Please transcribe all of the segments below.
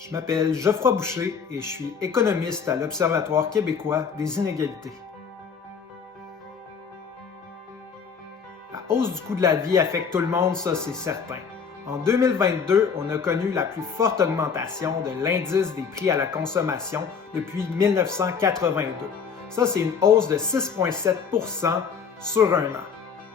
Je m'appelle Geoffroy Boucher et je suis économiste à l'Observatoire québécois des inégalités. La hausse du coût de la vie affecte tout le monde, ça c'est certain. En 2022, on a connu la plus forte augmentation de l'indice des prix à la consommation depuis 1982. Ça, c'est une hausse de 6,7 % sur un an.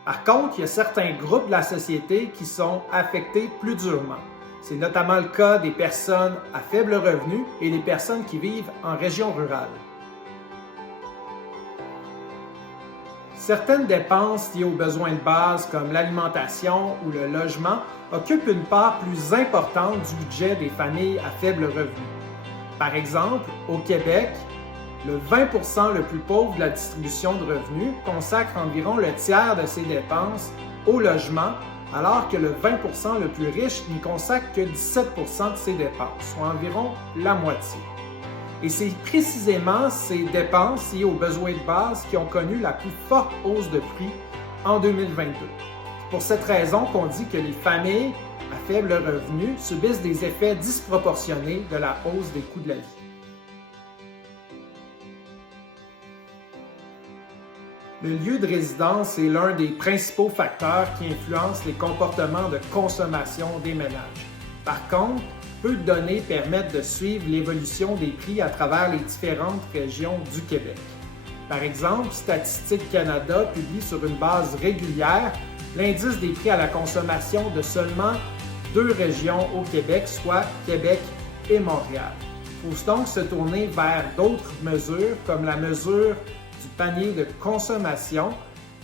Par contre, il y a certains groupes de la société qui sont affectés plus durement. C'est notamment le cas des personnes à faible revenu et les personnes qui vivent en région rurale. Certaines dépenses liées aux besoins de base comme l'alimentation ou le logement occupent une part plus importante du budget des familles à faible revenu. Par exemple, au Québec, le 20 % le plus pauvre de la distribution de revenus consacre environ le tiers de ses dépenses au logement, alors que le 20 % le plus riche n'y consacre que 17 % de ses dépenses, soit environ la moitié. Et c'est précisément ces dépenses liées aux besoins de base qui ont connu la plus forte hausse de prix en 2022. C'est pour cette raison qu'on dit que les familles à faible revenu subissent des effets disproportionnés de la hausse des coûts de la vie. Le lieu de résidence est l'un des principaux facteurs qui influencent les comportements de consommation des ménages. Par contre, peu de données permettent de suivre l'évolution des prix à travers les différentes régions du Québec. Par exemple, Statistique Canada publie sur une base régulière l'indice des prix à la consommation de seulement 2 régions au Québec, soit Québec et Montréal. Il faut donc se tourner vers d'autres mesures, comme la mesure du panier de consommation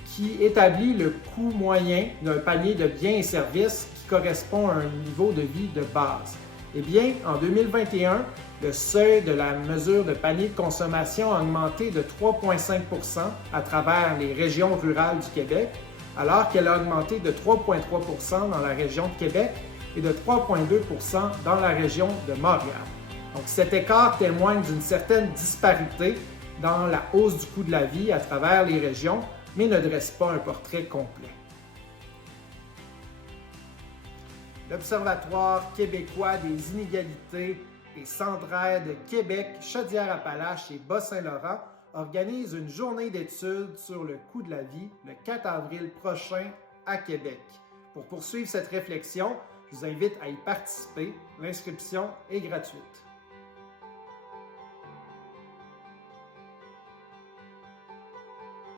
qui établit le coût moyen d'un panier de biens et services qui correspond à un niveau de vie de base. Eh bien, en 2021, le seuil de la mesure de panier de consommation a augmenté de 3,5 % à travers les régions rurales du Québec, alors qu'elle a augmenté de 3,3 % dans la région de Québec et de 3,2 % dans la région de Montréal. Donc, cet écart témoigne d'une certaine disparité dans la hausse du coût de la vie à travers les régions, mais ne dresse pas un portrait complet. L'Observatoire québécois des inégalités et Centraide Québec, Chaudière-Appalaches et Bas-Saint-Laurent organise une journée d'études sur le coût de la vie le 4 avril prochain à Québec. Pour poursuivre cette réflexion, je vous invite à y participer. L'inscription est gratuite.